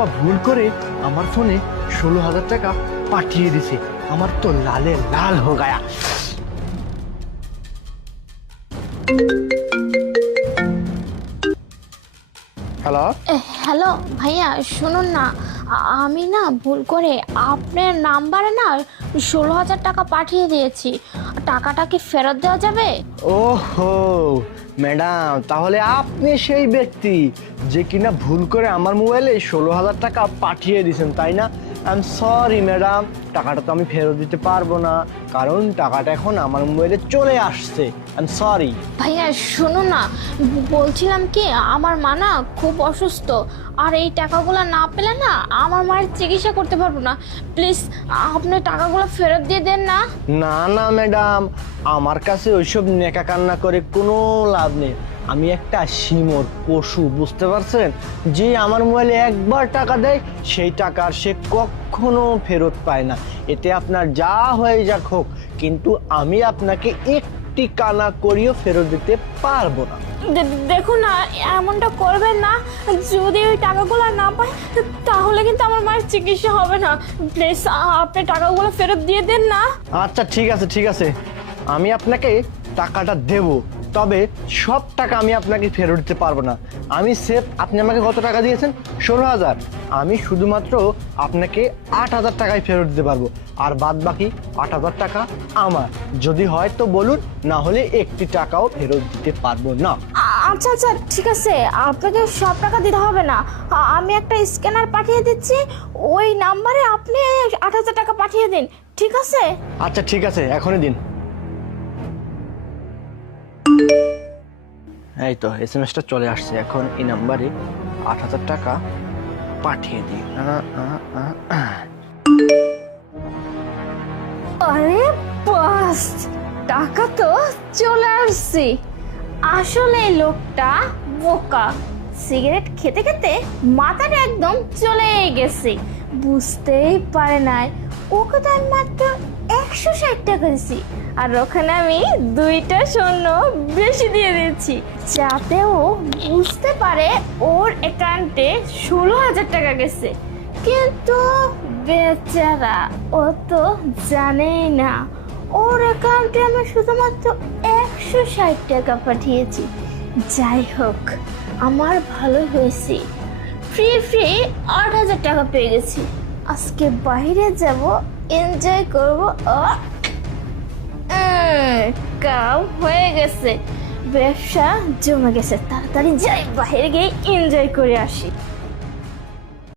বা ভুল করে আমার ফোনে 16,000 টাকা পাঠিয়ে দিছে। আমার তো লালে লাল হো গায়া। হ্যালো হ্যালো ভাইয়া, শুনুন না, আমি না ভুল করে আপনার নাম্বারে না 16,000 টাকা পাঠিয়ে দিয়েছি। টাকাটা কি ফেরত দেওয়া যাবে? ওহো ম্যাডাম, তাহলে আপনি সেই ব্যক্তি যে কিনা ভুল করে আমার মোবাইলে 16,000 টাকা পাঠিয়ে দিয়েছেন, তাই না? আই এম সরি ম্যাডাম, টাকাটা তো আমি ফেরত দিতে পারবো না, কারণ টাকাটা এখন আমার মোবাইলে চলে আসছে। I am sorry. ভাইয়া শুনুন না, বলছিলাম কি, আমার মা না খুব অসুস্থ, আর এই টাকাগুলো না পেলে না আমার মায়ের চিকিৎসা করতে পারবো না। প্লিজ আপনি টাকাগুলো ফেরত দিয়ে দেন না। না না ম্যাডাম, আমার কাছে ওইসব নেকা কান্না করে কোনো লাভ নেই। আমি একটা শিমর পশু, বুঝতে পারছেন? যে আমার মোবাইলে একবার টাকা দেয় সেই টাকা সে কখনো ফেরত পায় না। এতে আপনার যা হয়ে যাক হোক, কিন্তু আমি আপনাকে একটি কানা করিও ফেরত দিতে পারবো না। দেখুন না, এমনটা করবেন না। যদি ওই টাকাগুলো না পাই তাহলে কিন্তু আমার মায়ের চিকিৎসা হবে না। প্লিজ আপনি টাকাগুলো ফেরত দিয়ে দেন না। আচ্ছা ঠিক আছে ঠিক আছে, আমি আপনাকে টাকাটা দেব, তবে সব টাকা আমি আপনাকে ফেরত দিতে পারবো না। আমি সেফ, আপনি আমাকে কত টাকা দিয়েছেন? 16,000। আমি শুধুমাত্র আপনাকে 8,000 টাকায় ফেরত দিতে পারবো, আর বাদ বাকি 8,000 টাকা আমার। যদি হয় তো বলুন, না হলে একটি টাকাও ফেরত দিতে পারবো না। আচ্ছা আচ্ছা ঠিক আছে, আপনাকে সব টাকা দিতে হবে না। আমি একটা স্ক্যানার পাঠিয়ে দিচ্ছি, ওই নাম্বারে আপনি 8,000 টাকা পাঠিয়ে দিন, ঠিক আছে? আচ্ছা ঠিক আছে, এখনই দিন। এই তো SMS-টা চলে আসছে। এখন এই নাম্বারে 8,000 টাকা পাঠিয়ে দিই। আরে বাস, টাকা তো চলে আসছে। আসলে এই লোকটা বোকা, সিগারেট খেতে খেতে মাথাটা একদম চলে গেছে, বুঝতেই পারে নাই ওকে তো আমি মাত্র 160 টাকা দিছি, আর ওখানে আমি 2টা শূন্য বেশি দিয়ে দিচ্ছি, যাতে ও বুঝতে পারে ওর অ্যাকাউন্টে 16,000 টাকা গেছে। কিন্তু বেচারা ও তো জানেই না ওর অ্যাকাউন্টে আমি শুধুমাত্র 160 টাকা পাঠিয়েছি। যাই হোক, আমার ভালো হয়েছে, ফ্রি 8,000 টাকা পেয়ে গেছি। আজকে বাইরে যাব, এনজয় করব। কাম হয়ে গেছে, ব্যবসা জমে গেছে। তাড়াতাড়ি যাই, বাইরে গিয়ে এনজয় করে আসি।